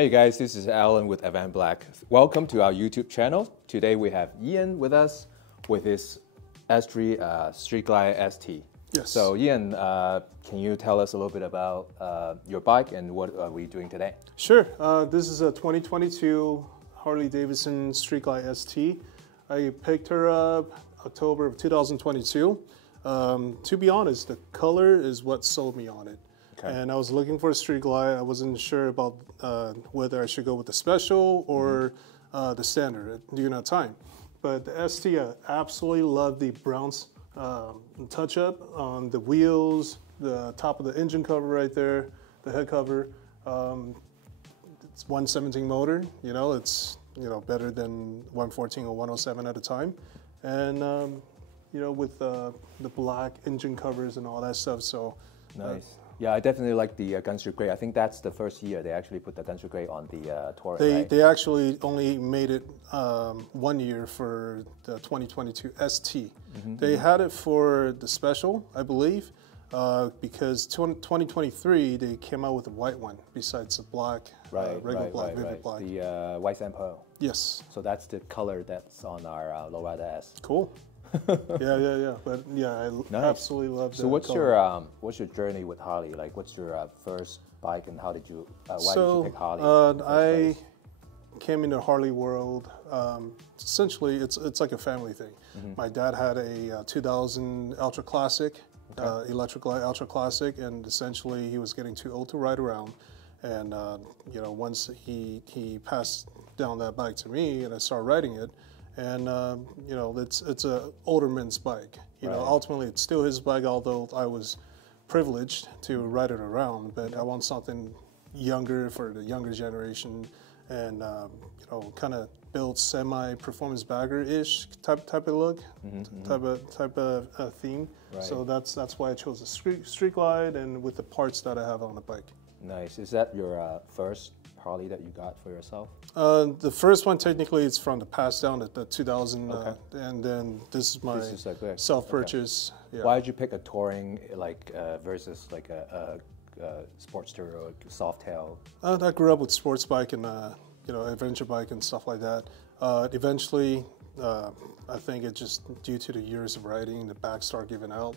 Hey guys, this is Alan with Advanblack. Welcome to our YouTube channel. Today we have Ian with us with his S3 Street Glide ST. Yes. So Ian, can you tell us a little bit about your bike and what are we doing today? Sure. This is a 2022 Harley Davidson Street Glide ST. I picked her up October of 2022. To be honest, the color is what sold me on it. Okay. And I was looking for a Street Glide. I wasn't sure about whether I should go with the special or the standard during that time. But the ST, I absolutely love the Brown's touch-up on the wheels, the top of the engine cover right there, the head cover. It's 117 motor. It's better than 114 or 107 at a time, and with the black engine covers and all that stuff. So nice. Yeah, I definitely like the Gunstreak Gray. I think that's the first year they actually put the Gunstreak Gray on the Touring, right? They actually only made it 1 year for the 2022 ST. They had it for the special, I believe, because 2023 they came out with a white one besides the black, regular black, vivid black. The white sand pearl. Yes. So that's the color that's on our Lowrider S. Cool. yeah. But yeah, I absolutely love that. So what's your journey with Harley? Like, what's your first bike, and how did you? Why did you pick Harley? I came into Harley world. Essentially, it's like a family thing. My dad had a 2000 Ultra Classic, Electric Glide Ultra Classic, and essentially he was getting too old to ride around. And once he passed down that bike to me, and I started riding it. And it's a older man's bike. Ultimately it's still his bike, although I was privileged to ride it around. But I want something younger for the younger generation, and kind of build semi-performance bagger-ish type of look, type of theme. Right. So that's why I chose the Street Glide, and with the parts that I have on the bike. Nice. Is that your first Harley that you got for yourself? The first one technically is from the pass down at the 2000, and then this is my self-purchase. Okay. Yeah. Why did you pick a touring versus like a Sportster or Softail? I grew up with sports bike and adventure bike and stuff like that. Eventually, I think it just due to the years of riding, the back start giving out.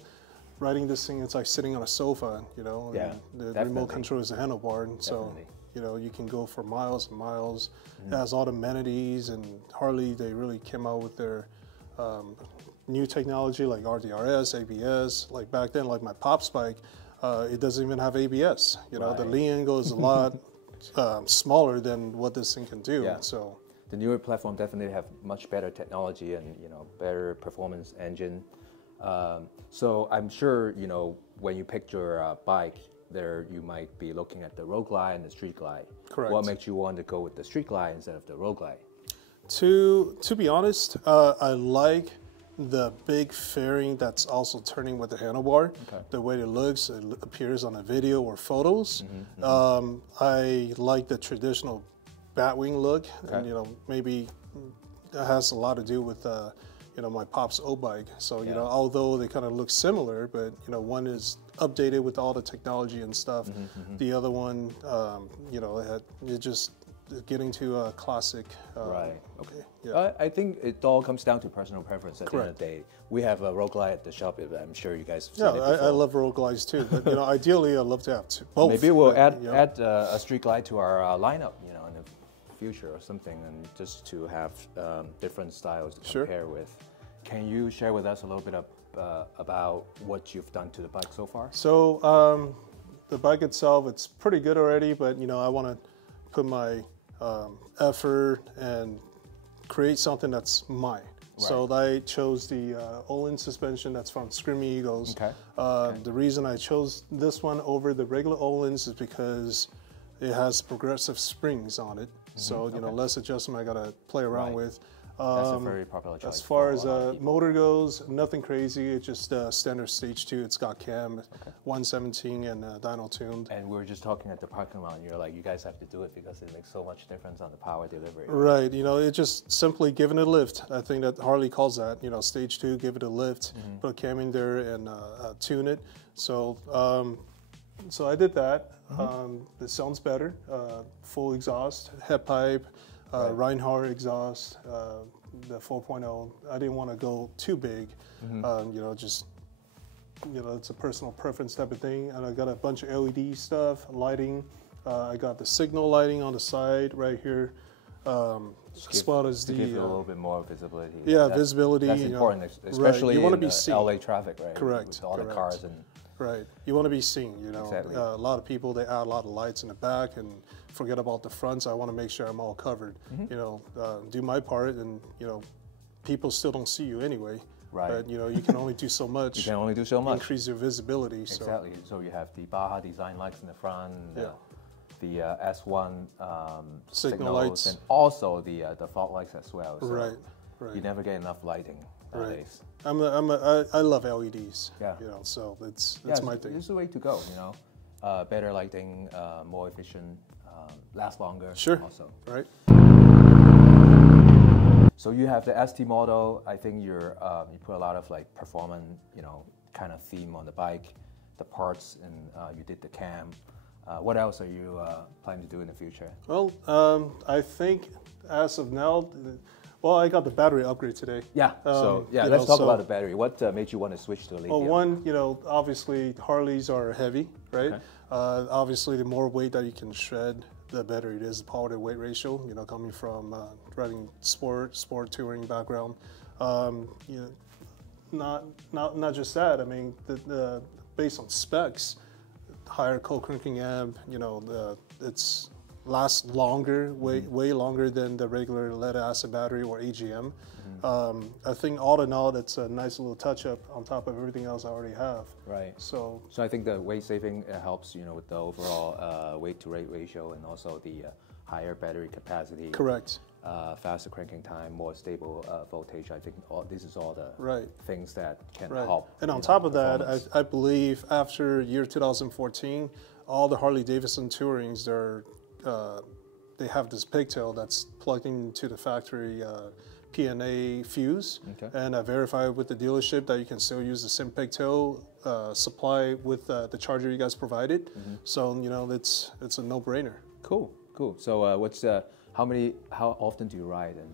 Riding this thing, it's like sitting on a sofa, Yeah, the remote control is a handlebar, and so you can go for miles and miles. It has all the amenities, and Harley, they really came out with their new technology like RDRS, ABS. Like back then, like my Pop's bike, it doesn't even have ABS. The lean angle is a lot smaller than what this thing can do. Yeah. So the newer platform definitely have much better technology and better performance engine. So I'm sure when you picked your bike, there you might be looking at the Road Glide and the Street Glide. Correct. What makes you want to go with the Street Glide instead of the Road Glide? To be honest, I like the big fairing that's also turning with the handlebar. Okay. The way it looks, it appears on a video or photos. I like the traditional Batwing look, and maybe that has a lot to do with my Pop's old bike. So although they kind of look similar, but one is updated with all the technology and stuff. The other one, it just getting to a classic. Right. Okay. Yeah. I think it all comes down to personal preference. At the end of the day, we have a Road Glide at the shop. I'm sure you guys have seen it before. I love Road Glides too. But ideally, I'd love to have both. Maybe we'll add a Street Glide to our lineup. In the future or something, and just to have different styles to compare with. Can you share with us a little bit about what you've done to the bike so far? So the bike itself, it's pretty good already, but I want to put my effort and create something that's mine. Right. So I chose the Olin suspension that's from Screaming Eagles. The reason I chose this one over the regular Olins is because it has progressive springs on it. So less adjustment I gotta play around with. That's a very popular choice. As far as motor goes, nothing crazy. It's just standard stage 2. It's got cam, 117 and dyno tuned. And we were just talking at the parking lot, and you're like, you guys have to do it because it makes so much difference on the power delivery. Right. It just simply giving it a lift. I think that Harley calls that, stage 2, give it a lift, put a cam in there and tune it. So So I did that. It sounds better. Full exhaust, head pipe, Reinhardt exhaust, the 4.0. I didn't want to go too big. You know, just, you know, it's a personal preference type of thing. And I got a bunch of LED stuff, lighting. I got the signal lighting on the side right here. As well as to give you a little bit more visibility. Yeah, visibility. That's important, especially you want to in be seen. LA traffic, right? Correct. With all the cars and. Right. You want to be seen, you know. Exactly. A lot of people, they add a lot of lights in the back and forget about the front, so I want to make sure I'm all covered. You know, do my part, and, you know, people still don't see you anyway. Right. But, you know, you can only do so much. You can only do so much. Increase your visibility. Exactly. So you have the Baja design lights in the front, Yeah. the S1 Signal lights, and also the fog lights as well. So right. Right. You never get enough lighting nowadays. Right. I love LEDs. Yeah. You know, so it's my thing. It's the way to go. You know, better lighting, more efficient, last longer. Sure. Also. Right. So you have the ST model. I think you put a lot of like performance, you know, kind of theme on the bike, the parts, and you did the cam. What else are you planning to do in the future? Well, I think as of now, well, I got the battery upgrade today. Yeah. So let's talk about the battery. What made you want to switch to lithium? Well, one, you know, obviously Harleys are heavy, right? Okay. Obviously, the more weight that you can shred, the better it is. The power to weight ratio, you know, coming from riding sport touring background. You know, not just that. I mean, based on specs, higher co-cranking amp, you know, it's lasts longer, way longer than the regular lead acid battery or AGM. I think all in all, it's a nice little touch up on top of everything else I already have. Right. So I think the weight saving helps, you know, with the overall weight to weight ratio, and also the higher battery capacity. Correct. Faster cranking time, more stable voltage. I think this is all the things that can right. help. And on top of that, I believe after year 2014, all the Harley Davidson Tourings, they have this pigtail that's plugged into the factory PNA fuse, and I verified with the dealership that you can still use the same pigtail supply with the charger you guys provided. So, you know, it's a no-brainer. Cool. So how often do you ride, and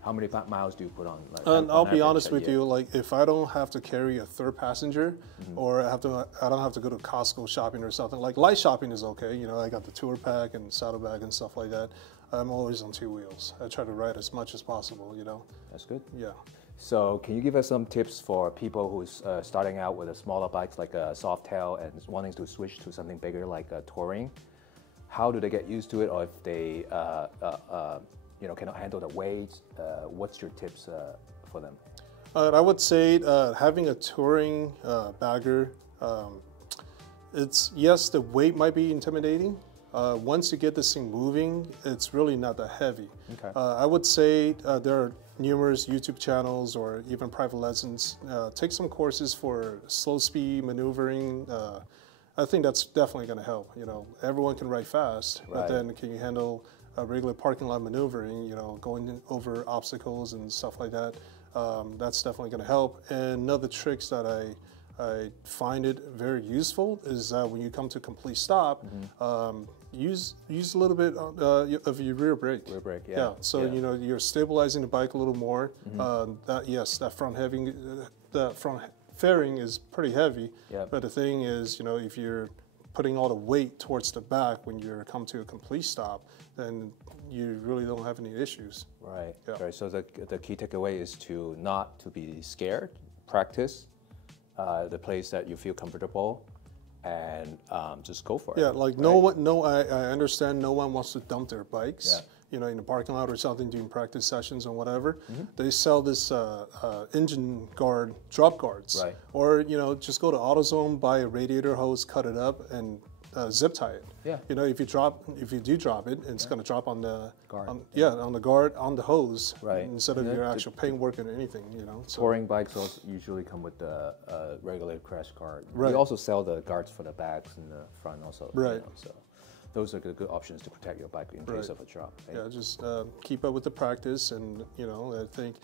how many miles do you put on? Like, and I'll be honest with you, like if I don't have to carry a third passenger, or I don't have to go to Costco shopping or something, like light shopping is okay. You know, I got the tour pack and saddlebag and stuff like that. I'm always on 2 wheels. I try to ride as much as possible, you know. That's good. Yeah. So can you give us some tips for people who's starting out with a smaller bikes like a Softail and wanting to switch to something bigger like a touring? How do they get used to it, or if they you know, cannot handle the weight? What's your tips for them? I would say having a touring bagger, yes, the weight might be intimidating. Once you get this thing moving, it's really not that heavy. Okay. I would say there are numerous YouTube channels or even private lessons. Take some courses for slow speed maneuvering. I think that's definitely going to help. You know, everyone can ride fast, but then can you handle regular parking lot maneuvering? You know, going over obstacles and stuff like that. That's definitely going to help. And another tricks that I find it very useful is when you come to complete stop, use a little bit of your rear brake. Rear brake, yeah. So you know, you're stabilizing the bike a little more. That front fairing is pretty heavy. But the thing is, you know, if you're putting all the weight towards the back when you come to a complete stop, then you really don't have any issues. Right. Right. So the key takeaway is to not to be scared. Practice the place that you feel comfortable, and just go for it. Yeah, like I understand no one wants to dump their bikes, you know, in the parking lot or something during practice sessions or whatever. They sell this engine guard, drop guards. Right. Or, you know, just go to AutoZone, buy a radiator hose, cut it up, and zip tie it. Yeah. You know, if you do drop it, it's going to drop on the guard. On the guard, on the hose, instead of your actual paintwork or anything. You know. Touring bikes also usually come with the regular crash guard. We also sell the guards for the backs and the front also. Right. You know, so those are good options to protect your bike in case of a drop. Yeah, just keep up with the practice, and you know, I think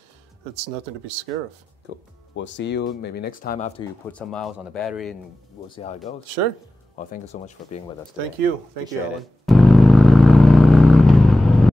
it's nothing to be scared of. Cool. We'll see you maybe next time after you put some miles on the battery, and we'll see how it goes. Sure. Well, thank you so much for being with us today. Thank you. Thank you, Appreciate Alan. it.